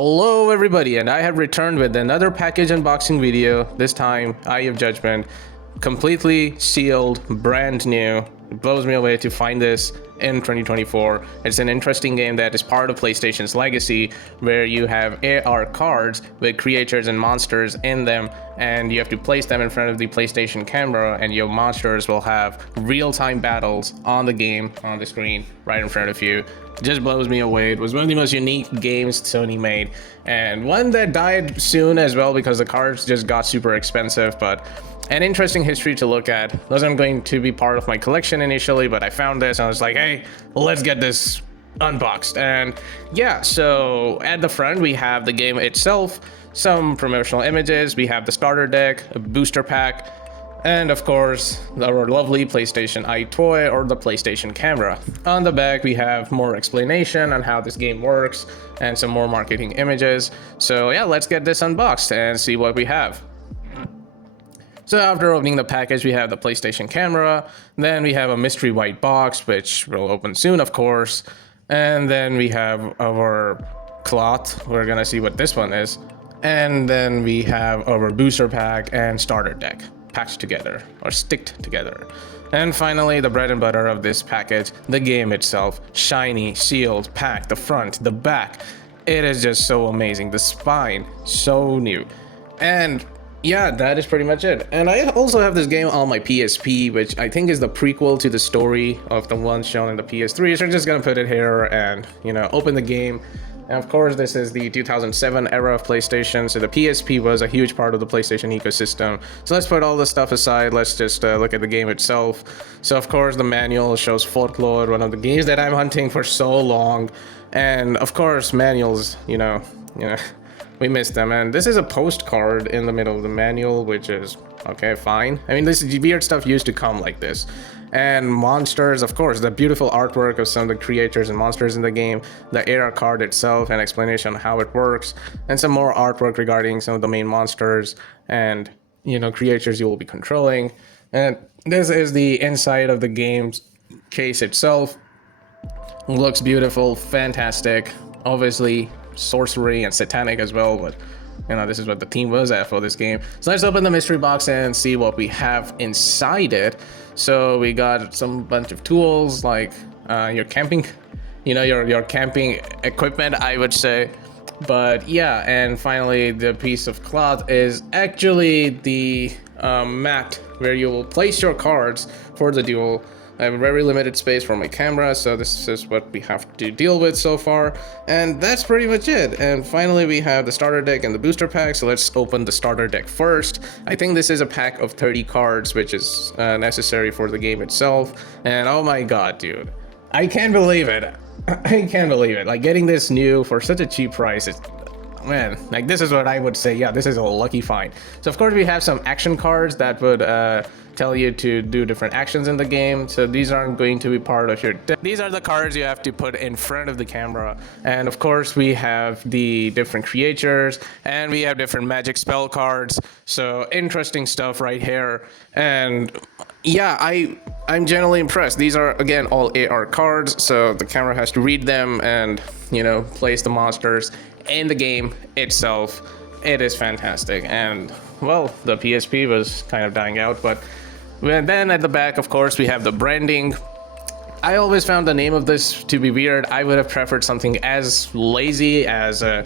Hello everybody, and I have returned with another package unboxing video. This time, Eye of Judgment, completely sealed, brand new. It blows me away to find this in 2024. It's an interesting game that is part of PlayStation's legacy, where you have AR cards with creatures and monsters in them, and you have to place them in front of the PlayStation camera, and your monsters will have real-time battles on the game, on the screen, right in front of you. It just blows me away. It was one of the most unique games Sony made, and one that died soon as well because the cards just got super expensive, but an interesting history to look at. Wasn't going to be part of my collection initially, but I found this and I was like, hey, let's get this unboxed. And yeah, so at the front we have the game itself, some promotional images, we have the starter deck, a booster pack, and of course our lovely PlayStation Eye toy or the PlayStation camera. On the back we have more explanation on how this game works and some more marketing images. So yeah, let's get this unboxed and see what we have. So after opening the package, we have the PlayStation camera, then we have a mystery white box, which will open soon, of course, and then we have our cloth. We're gonna see what this one is, and then we have our booster pack and starter deck packed together, or sticked together. And finally, the bread and butter of this package, the game itself, shiny, sealed, packed, the front, the back. It is just so amazing. The spine, so new. And yeah, that is pretty much it. And I also have this game on my PSP, which I think is the prequel to the story of the one shown in the PS3. So I'm just gonna put it here and, open the game. And of course, this is the 2007 era of PlayStation, so the PSP was a huge part of the PlayStation ecosystem. So let's put all this stuff aside. Let's just look at the game itself. So of course, the manual shows Folklore, one of the games that I'm hunting for so long. And of course, manuals, we missed them. And this is a postcard in the middle of the manual, which is okay, fine. I mean, this weird stuff used to come like this. And monsters, of course, the beautiful artwork of some of the creatures and monsters in the game, the AR card itself, an explanation on how it works, and some more artwork regarding some of the main monsters and, creatures you will be controlling. And this is the inside of the game's case itself. Looks beautiful, fantastic, obviously sorcery and satanic as well, but this is what the theme was at for this game. So let's open the mystery box and see what we have inside it. So we got some bunch of tools like your camping, your camping equipment, I would say. But yeah, and finally the piece of cloth is actually the mat where you will place your cards for the duel. I have a very limited space for my camera, so this is what we have to deal with so far. And that's pretty much it. And finally, we have the starter deck and the booster pack, so let's open the starter deck first. I think this is a pack of 30 cards, which is necessary for the game itself. And oh my god, dude. I can't believe it. I can't believe it. Like, getting this new for such a cheap price is... Man, like, this is what I would say. Yeah, this is a lucky find. So of course we have some action cards that would tell you to do different actions in the game. So these aren't going to be part of your deck. These are the cards you have to put in front of the camera. And of course we have the different creatures and we have different magic spell cards. So interesting stuff right here. And yeah, I'm generally impressed. These are, again, all AR cards, so the camera has to read them and, place the monsters in the game itself. It is fantastic. And well, the PSP was kind of dying out, but then at the back, of course, we have the branding. I always found the name of this to be weird. I would have preferred something as lazy as I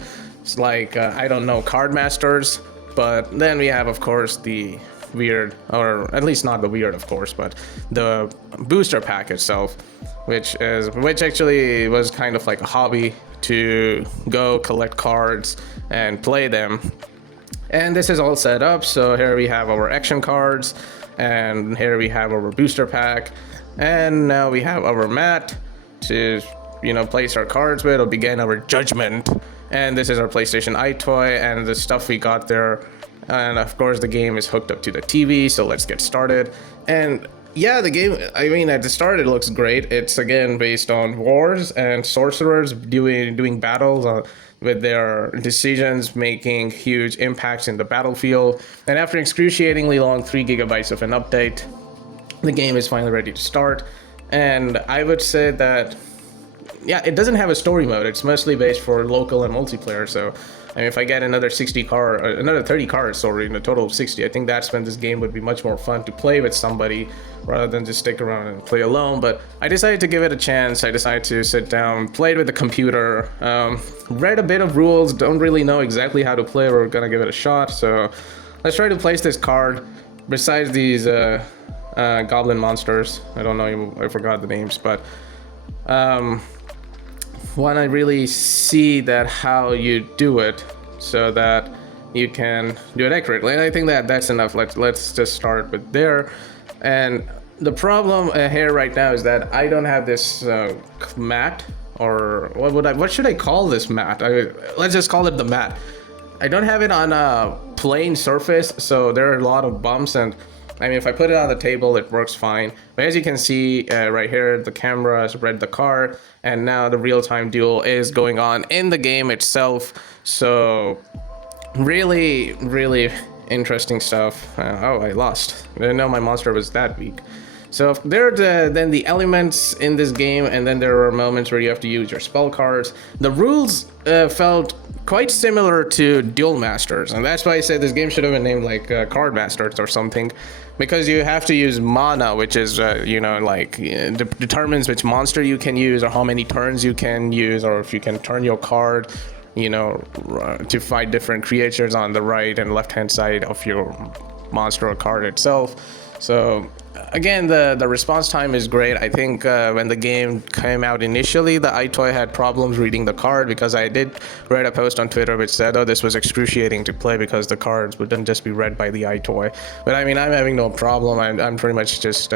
don't know, Card Masters. But then we have, of course, the weird, or at least not the weird, of course, but the booster pack itself, which actually was kind of like a hobby to go collect cards and play them. And this is all set up. So here we have our action cards, and here we have our booster pack, and now we have our mat to place our cards with, or begin our Judgement. And this is our PlayStation Eye toy and the stuff we got there. And of course the game is hooked up to the TV, so let's get started. And yeah, the game, I mean, at the start it looks great. It's again based on wars and sorcerers doing battles with their decisions making huge impacts in the battlefield. And after excruciatingly long 3 gigabytes of an update, the game is finally ready to start. And I would say that yeah, it doesn't have a story mode. It's mostly based for local and multiplayer. So, I mean, if I get another 30 cards, sorry, in a total of 60, I think that's when this game would be much more fun to play with somebody rather than just stick around and play alone. But I decided to give it a chance. I decided to sit down, play it with the computer, read a bit of rules, don't really know exactly how to play. We're gonna give it a shot. So let's try to place this card. Besides these goblin monsters, I don't know, I forgot the names, but want to really see that how you do it so that you can do it accurately. And I think that that's enough. Let's just start with there. And the problem here right now is that I don't have this mat, or what should I call this mat? Let's just call it the mat. I don't have it on a plain surface, so there are a lot of bumps, and I mean, if I put it on the table, it works fine. But as you can see right here, the camera has read the card, and now the real-time duel is going on in the game itself. So really, really interesting stuff. Oh, I lost. I didn't know my monster was that weak. So there are then the elements in this game, and then there are moments where you have to use your spell cards. The rules felt quite similar to Duel Masters, and that's why I said this game should have been named like Card Masters or something, because you have to use mana, which is determines which monster you can use or how many turns you can use, or if you can turn your card, to fight different creatures on the right and left hand side of your monster or card itself. So again, the response time is great. I think when the game came out initially, the iToy had problems reading the card, because I did read a post on Twitter which said, oh, this was excruciating to play because the cards wouldn't just be read by the iToy. But I mean, I'm having no problem. I'm pretty much just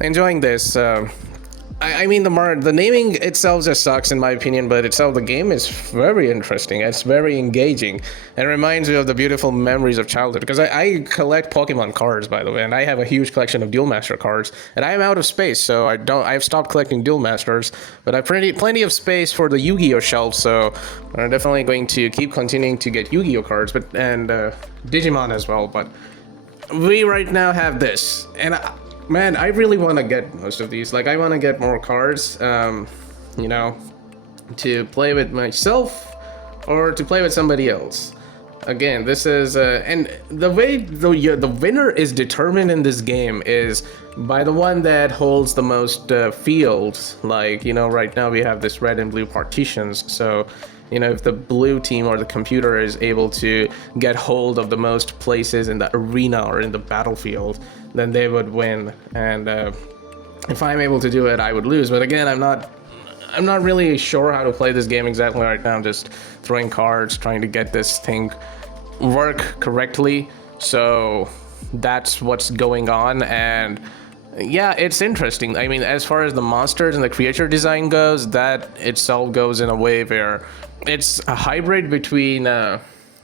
enjoying this. I mean, the naming itself just sucks in my opinion, but the game is very interesting. It's very engaging. It reminds me of the beautiful memories of childhood, because I collect Pokemon cards, by the way, and I have a huge collection of Duel Master cards, and I am out of space, so I've stopped collecting Duel Masters, but I've plenty of space for the Yu-Gi-Oh shelf, so I'm definitely going to keep continuing to get Yu-Gi-Oh cards, and Digimon as well. But we right now have this, and man, I really want to get most of these. Like, I want to get more cards, to play with myself or to play with somebody else. Again, this is, and the way the winner is determined in this game is by the one that holds the most fields. Like, right now we have this red and blue partitions, so if the blue team or the computer is able to get hold of the most places in the arena or in the battlefield, then they would win. And if I'm able to do it, I would lose. But again, I'm not really sure how to play this game exactly right now. I'm just throwing cards, trying to get this thing work correctly. So that's what's going on. And yeah, it's interesting. I mean, as far as the monsters and the creature design goes, that itself goes in a way where it's a hybrid between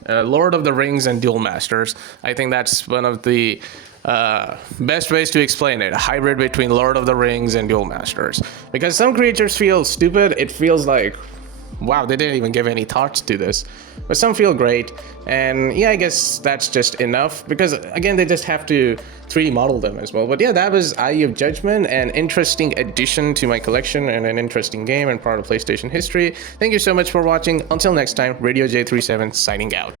Lord of the Rings and Duel Masters. I think that's one of the best ways to explain it. A hybrid between Lord of the Rings and Duel Masters. Because some creatures feel stupid. It feels like, wow, they didn't even give any thoughts to this. But some feel great. And yeah, I guess that's just enough, because again, they just have to 3D model them as well. But yeah, that was Eye of Judgment, an interesting addition to my collection and an interesting game and part of PlayStation history. Thank you so much for watching. Until next time, Radio J37 signing out.